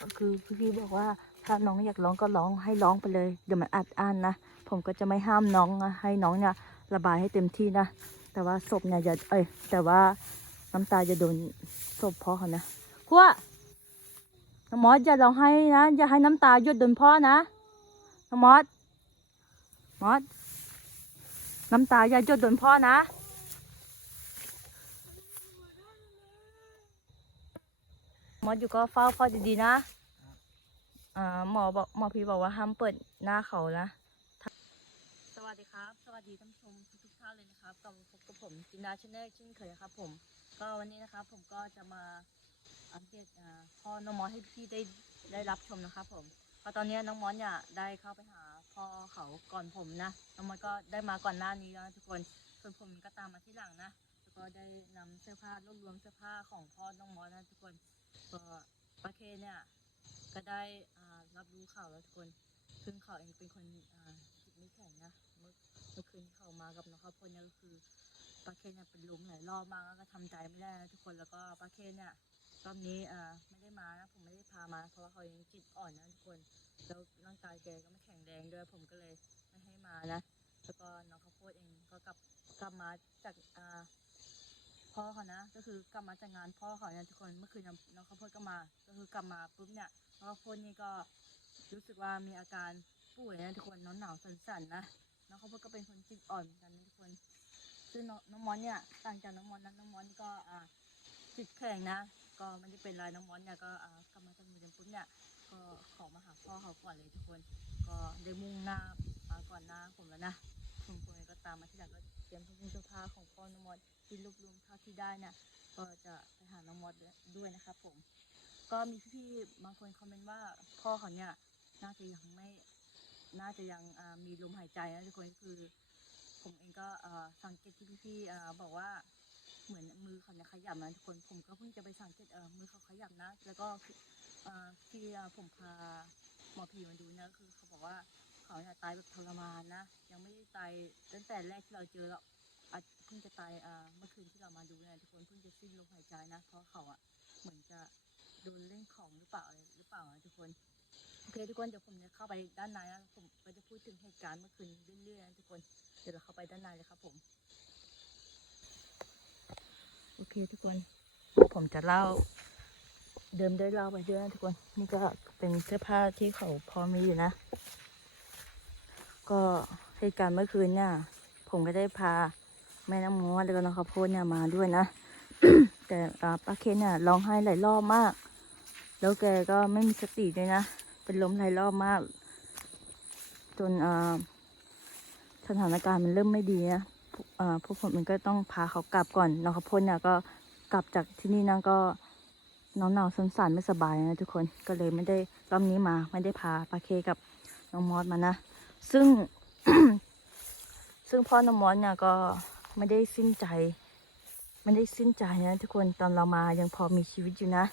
ก็คือพี่บอกว่าถ้าน้องอยากร้องก็ร้องให้ร้องไปเลย เดี๋ยวมันอัดอั้นนะ ผมก็จะไม่ห้ามน้องนะให้น้องเนี่ยระบายให้เต็มที่นะ แต่ว่าศพเนี่ยอย่าเอ้ยแต่ว่าน้ำตาจะโดนศพพ่อเขานะขั้วน้องมอสอย่าร้องให้นะ อย่าให้น้ำตาหยดโดนพ่อนะน้องมอสมอสน้ำตาอย่าหยดโดนพ่อนะ มออยู่ก็เฝ้าพ่อดีๆนะอ่าหมอบอกหมอพี่บอกว่าห้ามเปิดหน้าเขานะ สวัสดีครับ สวัสดีท่านผู้ชมทุกท่านเลยนะครับกลับมาพบกับผมจินดาชาแนลเช่นเคยครับ ผม ก็วันนี้นะครับ ผมก็จะมาอัปเดตอ่าพ่อน้องมอสให้พี่ได้ได้รับชมนะครับผมเพราะตอนนี้น้องมอสเนี่ยได้เข้าไปหาพ่อเขาก่อนผมนะน้องมอสก็ได้มาก่อนหน้านี้แล้วทุกคนส่วนผมก็ตามมาที่หลังนะแล้วก็ได้นำเสื้อผ้ารวบรวมเสื้อผ้าของพ่อน้องมอสนะทุกคน ก็ปาเคเนี่ยก็ได้รับรู้ข่าวแล้วทุกคนซึ่งเขาเองเป็นคนจิตไม่แข็งนะเมื่อเมื่อคืนเขามากับน้องข้าวโพดเนี่ยก็คือปาเคเนี่ยเป็นลมหลายรอบมากแล้วก็ทำใจไม่ได้นะทุกคนแล้วก็ปาเคเนี่ยรอบนี้อ่าไม่ได้มานะผมไม่ได้พามา เพราะว่าเขายังจิตอ่อนนะทุกคนแล้วร่างกายแกก็ไม่แข็งแรงด้วยผมก็เลยไม่ให้มานะแล้วก็น้องข้าวโพดเองก็กลับกลับมาจากอ่า พ่อเขานะ ก็คือกลับมาจากงานพ่อเขาเนี่ยทุกคนเมื่อคืนน้องข้าวโพดก็มา ก็คือกลับมาปุ๊บเนี่ยน้องข้าวโพดนี่ก็รู้สึกว่ามีอาการป่วยนะทุกคนน้องหนาวสั่นๆนะน้องข้าวโพดก็เป็นคนจิตอ่อนเหมือนกันนะทุกคน ซึ่งน้องมอนเนี่ยต่างจากน้องมอนนะน้องมอนก็อ่าจิตแข็งนะ ก็ไม่ได้เป็นไรน้องมอนเนี่ยก็อ่ากลับมาจากเรียนปุ๊บเนี่ยก็ขอมาหาพ่อเขาก่อนเลยทุกคน ก็ได้มุ่งหน้ามาก่อนหน้าผมแล้วนะผมคนก็ตามมาที่หลังก็ เตรียมเครื่องเสื้อผ้าของพ่อน้องมอนที่รวบรวมเท่าที่ได้นี่ยก็จะไปหาน้องมอสด้วยนะครับผม ก็มีพี่ๆบางคนคอมเมนต์ว่าพ่อเขาเนี่ยน่าจะยังไม่น่าจะยังมีลมหายใจนะทุกคนคือ ผมเองก็สังเกตที่พี่ๆบอกว่าเหมือนมือเขาเนี่ยขยับนะทุกคนผมก็เพิ่งจะไปสังเกตเออมือเขาขยับนะ แล้วก็ที่อ่าผมพาหมอผีมาดูนะคือเขาบอกว่า เขาเนี่ยตายแบบทรมานนะ ยังไม่ได้ตายตั้งแต่แรกที่เราเจอแล้วอาจเพิ่งจะตายเมื่อคืนที่เรามาดูเนี่ยทุกคนเพิ่งจะสิ้นลมหายใจนะ เพราะเขาอะเหมือนจะโดนเล่นของหรือเปล่าอะไรหรือเปล่าทุกคนโอเคทุกคนเดี๋ยวผมจะเข้าไปด้านในนะผมก็จะพูดถึงเหตุการณ์เมื่อคืนเรื่อยๆนะทุกคนเดี๋ยวเราเข้าไปด้านในเลยครับผมโอเคทุกคนผมจะเล่า เดิมได้เล่าไปด้วยนะทุกคน นี่ก็เป็นเสื้อผ้าที่เขาพอมีอยู่นะ ก็เหตุการณ์เมื่อคืนเนี่ย ผมก็ได้พาแม่น้ำมอสแล้วก็น้องข้าวโพดเนี่ยมาด้วยนะ แต่ป้าเคนเนี่ยร้องไห้หลายรอบมาก แล้วแกก็ไม่มีสติด้วยนะ เป็นลมหลายรอบมาก จนอสถานการณ์มันเริ่มไม่ดีนะพวกผมมันก็ต้องพาเขากลับก่อนน้องข้าวโพดเนี่ยก็กลับจากที่นี่นะก็น้องหนาวสันสันๆไม่สบายนะทุกคนก็เลยไม่ได้รอบนี้มาไม่ได้พาป้าเคกับน้องมอสมานะ ซึ่ง ซึ่งพ่อน้อมอสเนี่ยก็ไม่ได้สิ้นใจ ไม่ได้สิ้นใจนะทุกคนตอนเรามายังพอมีชีวิตอยู่นะ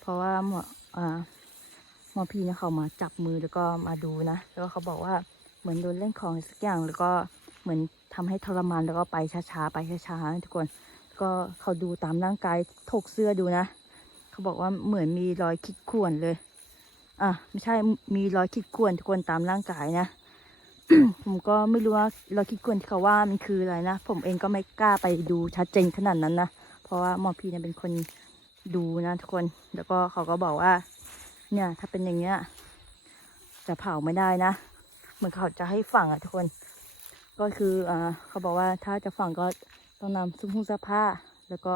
เพราะว่าหมอหมอพี่เนี่ยเขามาจับมือแล้วก็มาดูนะแล้วก็เขาบอกว่าเหมือนโดนเล่นของสักอย่างแล้วก็เหมือนทำให้ทรมานแล้วก็ไปช้าๆไปช้าๆนะทุกคนก็เขาดูตามร่างกายถกเสื้อดูนะ เขาบอกว่าเหมือนมีรอยขีดข่วนเลย อะไม่ใช่มีรอยขีดข่วนทุกคนตามร่างกายนะ ผมก็ไม่รู้ว่าเราคิดกวนที่เขาว่ามันคืออะไรนะ ผมเองก็ไม่กล้าไปดูชัดเจนขนาดนั้นนะ เพราะว่าหมอพีเนี่ยเป็นคนดูนะทุกคน แล้วก็เขาก็บอกว่า เนี่ย ถ้าเป็นอย่างเงี้ย จะเผาไม่ได้นะ เหมือนเขาจะให้ฝังอะทุกคน ก็คืออ่าเขาบอกว่าถ้าจะฝังก็ต้องนำซุ้มหุ้งเสื้อผ้า แล้วก็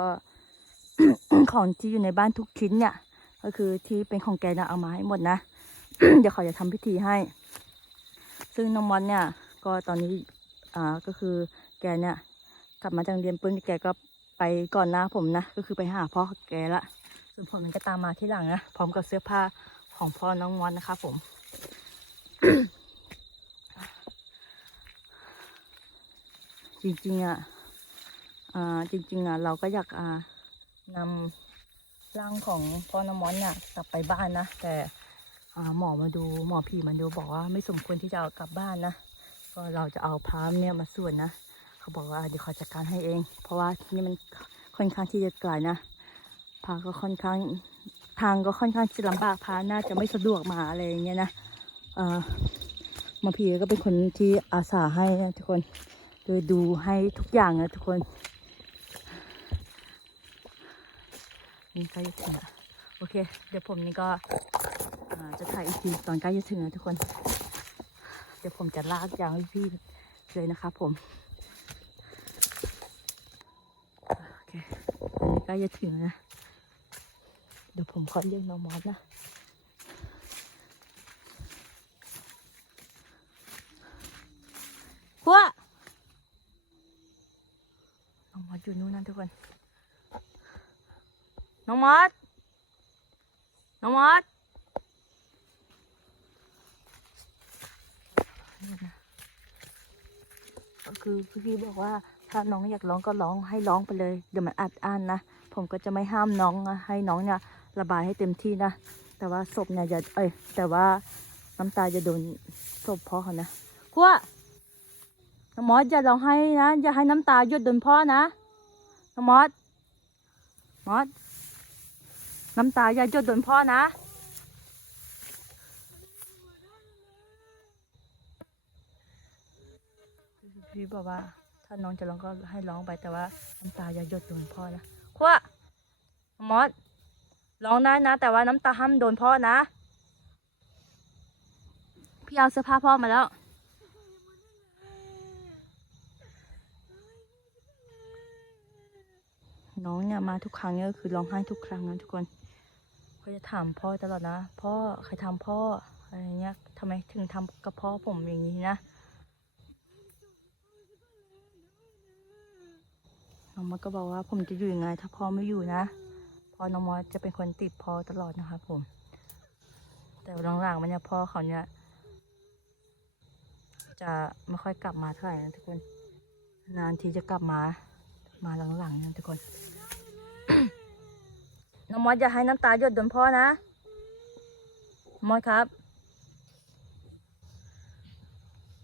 ของที่อยู่ในบ้านทุกชิ้นเนี่ย ก็คือที่เป็นของแกนะเอามาให้หมดนะ เดี๋ยวเขาจะทำพิธีให้ ซึ่งน้องมอนเนี่ย ก็ตอนนี้อ่าก็คือแกเนี่ย กลับมาจากเรียนปืนแกก็ไปก่อนหน้าผมนะ ก็คือไปหาพ่อแกละส่วนผมมันก็ตามมาที่หลังนะ พร้อมกับเสื้อผ้าของพ่อน้องมอนนะครับผมจริงๆอะอ่าจริง ๆอะเราก็อยากอ่านำร่างของพ่อน้องมอนเนี่ยกลับไปบ้านนะ แต่ หมอมาดูหมอผีมาดูบอกว่าไม่สมควรที่จะเอากลับบ้านนะก็เราจะเอาพามเนี่ยมาส่วนนะเขาบอกว่าเดี๋ยวเขาจัดการให้เอง เพราะว่านี่มันค่อนข้างที่จะไกลนะพาก็ค่อนข้างทางก็ค่อนข้างจะลำบากพาน่าจะไม่สะดวกมาอะไรอย่างเงี้ยนะเอ่อหมาพีก็เป็นคนที่อาสาให้นะทุกคนโดยดูให้ทุกอย่างนะทุกคนนี่ใกล้จะถึงละโอเค เดี๋ยวผมนี่ก็ จะถ่ายอีกทีตอนใกล้จะถึงนะทุกคน เดี๋ยวผมจะลากยาวให้พี่เลยนะครับผมโอเคใกล้จะถึงนะเดี๋ยวผมขอเรียกน้องมอสนะพัวน้องมอสอยู่นู่นนะทุกคน น้องมอสน้องมอสนี่นะก็ คือพี่บอกว่าถ้าน้องอยากร้องก็ร้องให้ร้องไปเลย เดี๋ยวมันอัดอั้นนะ ผมก็จะไม่ห้ามน้องนะให้น้องเนี่ยระบายให้เต็มที่นะ แต่ว่าศพเนี่ยอย่าเอ้ยแต่ว่าน้ำตาจะโดนศพพ่อเขานะพัวน้องมอสอย่าร้องให้นะ อย่าให้น้ำตาหยดโดนพ่อนะน้องมอสมอสน้ำตาอย่าหยดโดนพ่อนะ พี่บอกว่า ถ้าน้องจะร้องก็ให้ร้องไปแต่ว่าน้ำตาอย่าหยดโดนพ่อนะขั้วมอสร้องได้นะ แต่ว่าน้ำตาห้ามโดนพ่อนะ พี่เอาเสื้อผ้าพ่อมาแล้วน้องเนี่ยมาทุกครั้งเนี่ยก็คือร้องไห้ทุกครั้งนะทุกคนเขาจะถามพ่อตลอดนะ พ่อใครทำพ่ออะไรเงี้ยทำไมถึงทำกับพ่อผมอย่างนี้นะ น้องมอสก็บอกว่าผมจะอยู่ยังไง ถ้าพ่อไม่อยู่นะพอน้องมอสจะเป็นคนติดพ่อตลอดนะครับผม แต่หลังๆมันเนี่ยพ่อเขาเนี่ย จะไม่ค่อยกลับมาเท่าไหร่นะทุกคน นานทีจะกลับมา มาหลังๆนะทุกคน น้องมอสอย่าให้น้ำตาหยดโดนพ่อนะ มอสครับ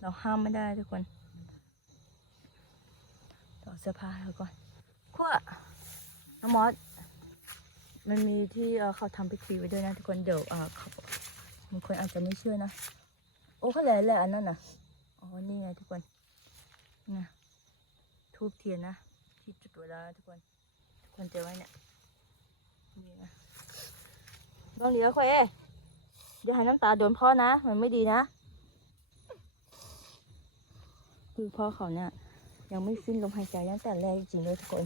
เราห้ามไม่ได้ทุกคนต่อดเสื้อผ้าแล้วก่อน ขั้วน้องมอสมันมีที่เขาทำพิธีไว้ด้วยนะทุกคนเดี๋ยวเขาบางคนอาจจะไม่เชื่อนะ โอ้เขาแหละแหละอันนั้นนะอ๋อนี่ไงทุกคนนี่ทูบเทียนนะที่จุดไว้แล้วทุกคนทุกคนเจอไว้เนี่ยนี่นะลองดีแล้วค่อยเอ้ยอย่าให้น้ำตาโดนพ่อนะมันไม่ดีนะคือพ่อเขาเนี่ยยังไม่สิ้นลมหายใจตั้งแต่แรกจริงๆด้วยทุกคน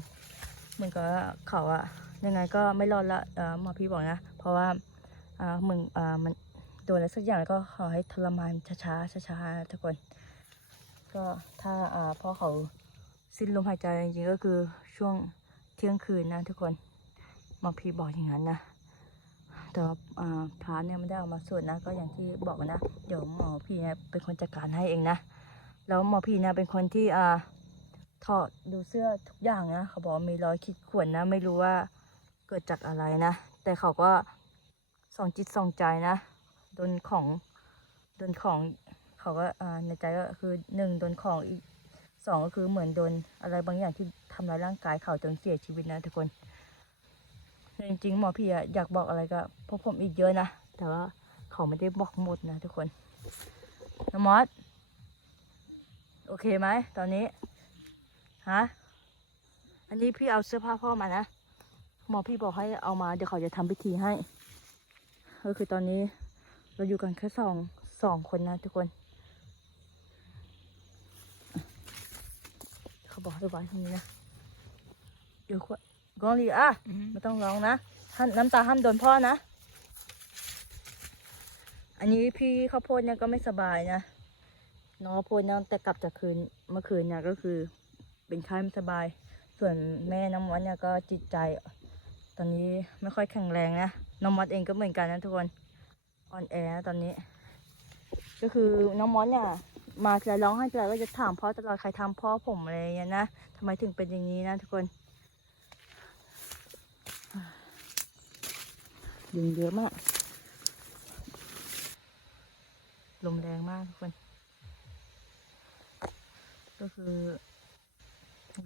เหมือนกับเขาอะยังไงก็ไม่รอดละหมอพี่บอกนะ เพราะว่ามึงอ่ามันโดนอะไรสักอย่างก็ขอให้ทรมานช้าๆช้าๆทุกคน ก็ถ้าพ่อเขาสิ้นลมหายใจจริงๆก็คือช่วงเที่ยงคืนนะทุกคนหมอพี่บอกอย่างนั้นนะแต่ว่าอ่าพระเนี่ยไม่ได้เอามาสวดนะ ก็อย่างที่บอกนะ เดี๋ยวหมอพี่เนี่ยเป็นคนจัดการให้เองนะ แล้วหมอพี่เนี่ยเป็นคนที่อ่า ถอดดูเสื้อทุกอย่างนะ เขาบอกมีรอยขีดข่วนนะ ไม่รู้ว่าเกิดจากอะไรนะ แต่เขาก็ส่องจิตส่องใจนะโดนของโดนของเขาก็ในใจก็คือหนึ่งโดนของอีกสองก็คือเหมือนโดนอะไรบางอย่างที่ทำร้ายร่างกายเขาจนเสียชีวิตนะทุกคนแต่จริงๆหมอพี่อะอยากบอกอะไรก็พวกผมอีกเยอะนะ แต่ว่าเขาไม่ได้บอกหมดนะทุกคนน้องมอสโอเคไหมตอนนี้ ฮะ อันนี้พี่เอาเสื้อผ้าพ่อมานะ หมอพี่บอกให้เอามา เดี๋ยวเขาจะทำพิธีให้ ก็คือตอนนี้เราอยู่กันแค่สองสองคนนะทุกคน เขาบอกให้ไว้ตรงนี้นะเดี๋ยวขวดกองลีอะไม่ต้องร้องนะห้ามน้ำตาห้ามโดนพ่อนะ อันนี้พี่ข้าวโพดเนี่ยก็ไม่สบายนะน้องข้าวโพดเนี่ยแต่กลับจากคืนเมื่อคืนเนี่ยก็คือ เป็นไข้ไม่สบาย ส่วนแม่น้องมอสเนี่ยก็จิตใจ ตอนนี้ไม่ค่อยแข็งแรงนะน้องมอสเองก็เหมือนกันนะทุกคนอ่อนแอตอนนี้ ก็คือน้องมอสเนี่ยมาทีไรร้องไห้ทีไรก็จะถามพ่อตลอดใครทำพ่อผมอะไรอย่างเงี้ยนะทำไมถึงเป็นอย่างนี้นะทุกคนยุงเยอะมากลมแรงมากทุกคน ก็คือ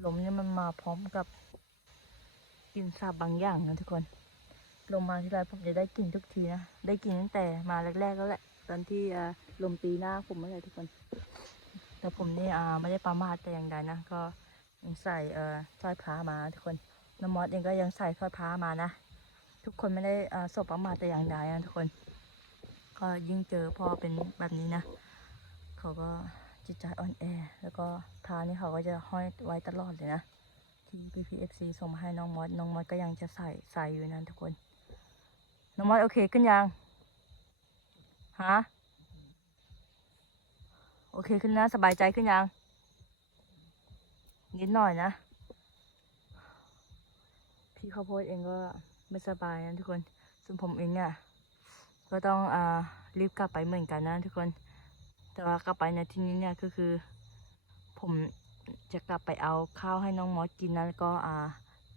ลมเนี่ยมันมาพร้อมกับกลิ่นสาบบางอย่างนะทุกคนลงมาที่ไรผมจะได้กลิ่นทุกทีนะ ได้กลิ่นตั้งแต่มาแรกๆแล้วแหละ ตอนที่ลมตีหน้าผมเมื่อไหร่ทุกคน แต่ผมนี่ไม่ได้ประมาทแต่อย่างใดนะ ก็ยังใส่สร้อยพระมาทุกคนน้ำมอสเองก็ยังใส่สร้อยพระมานะ ทุกคนไม่ได้อ่าสบประมาทแต่อย่างใดนะทุกคน ก็ยิ่งเจอพ่อเป็นแบบนี้นะ เขาก็ จิตใจอ่อนแอ แล้วก็พานี่เขาก็จะห้อยไว้ตลอดเลยนะ ที่ PPFC ส่งมาให้น้องมอสน้องมอสก็ยังจะใส่ใส่อยู่นะทุกคน น้องมอสโอเคขึ้นยังฮะโอเคขึ้นนะสบายใจขึ้นยังนิดหน่อยนะ พี่ข้าวโพดเองก็ไม่สบายนะทุกคนส่วนผมเองเนี่ยก็ต้องอ่ารีบกลับไปเหมือนกันนะทุกคน แต่ว่ากลับไปในที่นี้เนี่ยก็คือ ผมจะกลับไปเอาข้าวให้น้องมอสกินนะแล้วก็อ่า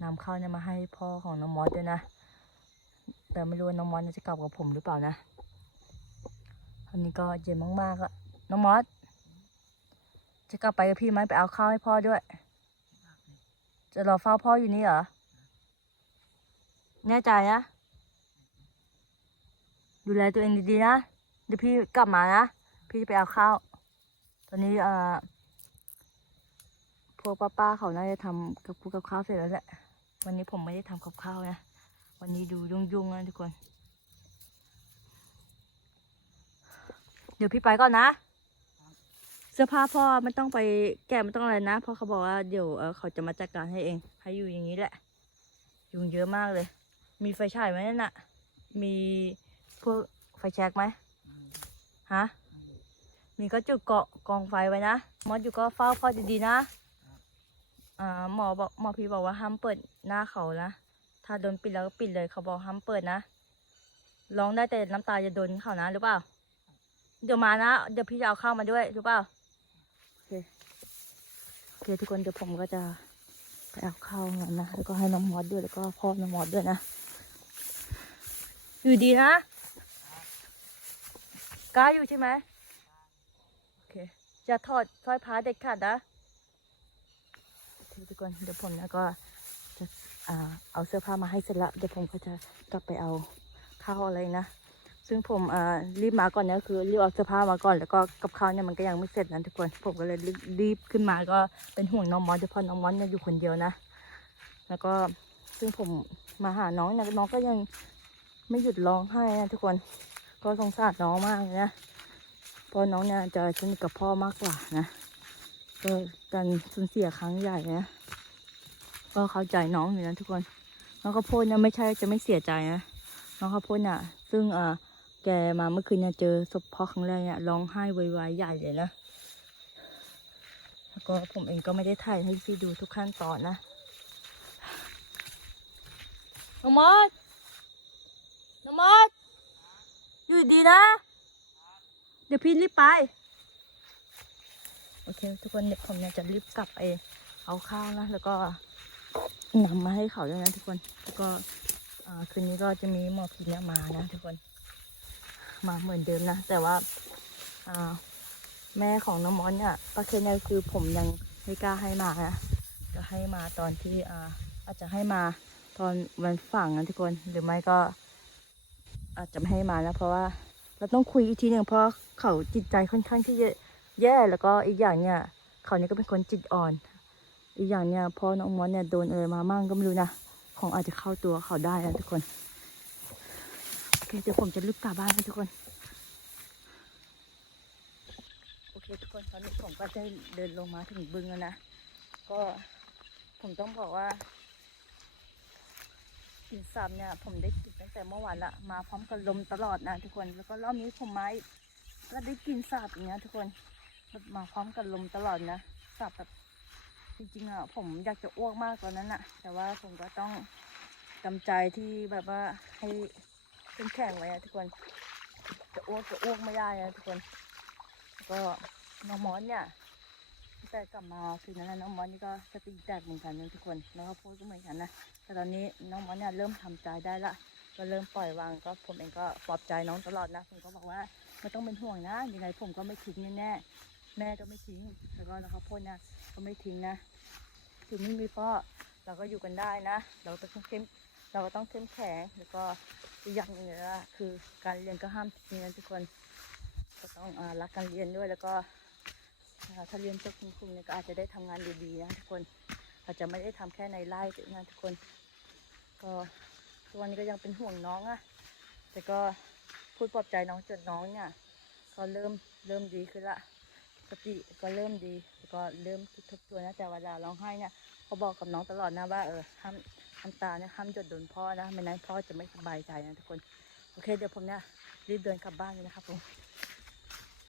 นำข้าวเนี่ยมาให้พ่อของน้องมอสด้วยนะ แต่ไม่รู้ว่าน้องมอสจะกลับกับผมหรือเปล่านะอันนี้ก็เย็นมากๆอะน้องมอสจะกลับไปกับพี่ไหมไปเอาข้าวให้พ่อด้วย จะรอเฝ้าพ่ออยู่นี่เหรอแน่ใจนะดูแลตัวเองดีๆนะเดี๋ยวพี่กลับมานะ พี่จะไปเอาข้าว ตอนนี้เอ่อพวกป้าๆเขาน่าจะทำกับกับข้าวเสร็จแล้วแหละ วันนี้ผมไม่ได้ทำกับข้าวนะ วันนี้ดูยุ่งๆนะทุกคน เดี๋ยวพี่ไปก่อนนะ เสื้อผ้าพ่อไม่ต้องไปแกะไม่ต้องอะไรนะ เพราะเขาบอกว่าเดี๋ยวเออเขาจะมาจัดการให้เอง ให้อยู่อย่างนี้แหละ ยุงเยอะมากเลย มีไฟฉายไหมนั่นน่ะ มีพวกไฟแช็กไหมฮะ มีก็จุดเกาะกองไฟไว้นะมอสอยู่ก็เฝ้าพ่อดีๆนะอ่าหมอบอกหมอพี่บอกว่าห้ามเปิดหน้าเขานะถ้าโดนปิดแล้วก็ปิดเลยเขาบอกห้ามเปิดนะร้องได้แต่น้ำตาจะโดนเขานะรู้เปล่า เดี๋ยวมานะ เดี๋ยวพี่จะเอาข้าวมาด้วยรู้เปล่าโอเคโอเคทุกคนเดี๋ยวผมก็จะไปเอาข้าวกันนะแล้วก็ให้น้องมอสด้วยแล้วก็พ่อน้องมอสด้วยนะอยู่ดีนะกล้าอยู่ใช่ไหมโอ เคจะถอดสร้อยพระเด็ดขาดนะทุกคนเดี๋ยวผมนะก็จะอเอาเสื้อผ้ามาให้เสร็จล้วเดี๋ยวผมก็จะกลับไปเอาข้าวอะไรนะ ซึ่งผมรีบมาก่อนเนี่ยคือรีบเอาเสื้อผ้ามาก่อนแล้วก็กับข้าวเนี่ยมันก็ยังไม่เสร็จนะทุกคนผมก็เลยรีบขึ้นมาก็เป็นห่วงน้องมอสเพาะน้องมอสเนี่ยอยู่คนเดียวนะ แล้วก็ซึ่งผมมาหาน้องนี่ยน้องก็ยังไม่หยุดร้องไห้นะทุกคนก็สงสารน้องมากเลยนะ เพราะน้องเนี่ยจะสนิทกับพ่อมากกว่านะก็การสูญเสียครั้งใหญ่นะก็เข้าใจน้องอยู่นะทุกคน น้องข้าวโพดเนี่ยไม่ใช่จะไม่เสียใจนะน้องข้าวโพดน่ะซึ่งเออแกมาเมื่อคืนเนี่ยเจอศพพ่อครั้งแรกเนี่ยร้องไห้ไวๆใหญ่เลยนะแล้วก็ผมเองก็ไม่ได้ถ่ายให้พี่ดูทุกขั้นตอนนะน้องมอสน้องมอสอยู่ดีนะ เดี๋ยวพี่รีบไป โอเค ทุกคนเดี๋ยวผมเนี่ยจะรีบกลับไปเอาข้าวนะ แล้วก็นำมาให้เขาด้วยนะทุกคน แล้วก็คืนนี้ก็จะมีหมอพีเนี่ยมานะทุกคน มาเหมือนเดิมนะ แต่ว่าแม่ของน้องมอนเนี่ยป้าเคนเนี่ยคือผมยังไม่กล้าให้มานะจะให้มาตอนที่อาอาจจะให้มาตอนวันฝังนะทุกคน หรือไม่ก็อาจจะไม่ให้มานะเพราะว่า เราต้องคุยอีกทีหนึ่งเพราะเขาจิตใจค่อนข้างที่จะแย่แล้วก็อีกอย่างเนี่ย เขาเนี่ยก็เป็นคนจิตอ่อน อีกอย่างเนี่ยพอน้องมอสเนี่ยโดนเออมามั่งก็ไม่รู้นะของอาจจะเข้าตัวเขาได้นะทุกคนโอเคเดี๋ยวผมจะรีบกลับบ้านนะทุกคนโอเคทุกคนตอนนี้ผมก็ได้เดินลงมาถึงบึงแล้วนะก็ผมต้องบอกว่า กินซ้ำเนี่ยผมได้กินตั้งแต่เมื่อวานละมาพร้อมกับลมตลอดนะทุกคนแล้วก็รอบนี้ผมไมาก็ได้กินสาบอย่างเงี้ยทุกคนมาพร้อมกับลมตลอดนะสาบแบบจริงๆอะผมอยากจะอ้วกมากตอนนั้นอะ แต่ว่าผมก็ต้องจำใจที่แบบว่าให้เข้มแข็งไว้อะทุกคน จะอ้วกจะอ้วกไม่ได้อะทุกคน ก็น้องมอสเนี่ย แต่กลับมาคืนนั้นนะน้องมอสนี่ก็สติแตกเหมือนกันนะทุกคนแล้วก็พูดก็เหมือนกันนะแต่ตอนนี้น้องมอสเนี่ยเริ่มทำใจได้ละก็เริ่มปล่อยวางก็ผมเองก็ปลอบใจน้องตลอดนะผมก็บอกว่าไม่ต้องเป็นห่วงนะยังไงผมก็ไม่ทิ้งแน่แม่ก็ไม่ทิ้งแล้วก็นะครับพ่อเนี่ยก็ไม่ทิ้งนะถึงไม่มีพ่อเราก็อยู่กันได้นะ เราต้องเข้มเราก็ต้องเข้มแข็งแล้วก็อีกอย่างหนึงเลยว่าคือการเรียนก็ห้ามทิ้งนะทุกคนก็ต้องอรักการเรียนด้วยแล้วก็ ถ้าเรียนจบคุณครูเนี่ยก็อาจจะได้ทำงานดีๆนะทุกคนอาจจะไม่ได้ทำแค่ในไร่นะทุกคน ก็ทุกวันนี้ก็ยังเป็นห่วงน้องอะแต่ก็พูดปลอบใจน้องจนน้องเนี่ยก็เริ่มเริ่มดีขึ้นละสติก็เริ่มดีแล้วก็เริ่มคิดทบทวนนะแต่เวลาร้องไห้เนี่ยเขาบอกกับน้องตลอดนะว่าเออห้ามน้ำตาเนี่ยห้ามหยดโดนพ่อนะไม่นั้นพ่อจะไม่สบายใจนะทุกคนโอเคเดี๋ยวผมเนี่ยรีบเดินกลับบ้านเลยนะครับผม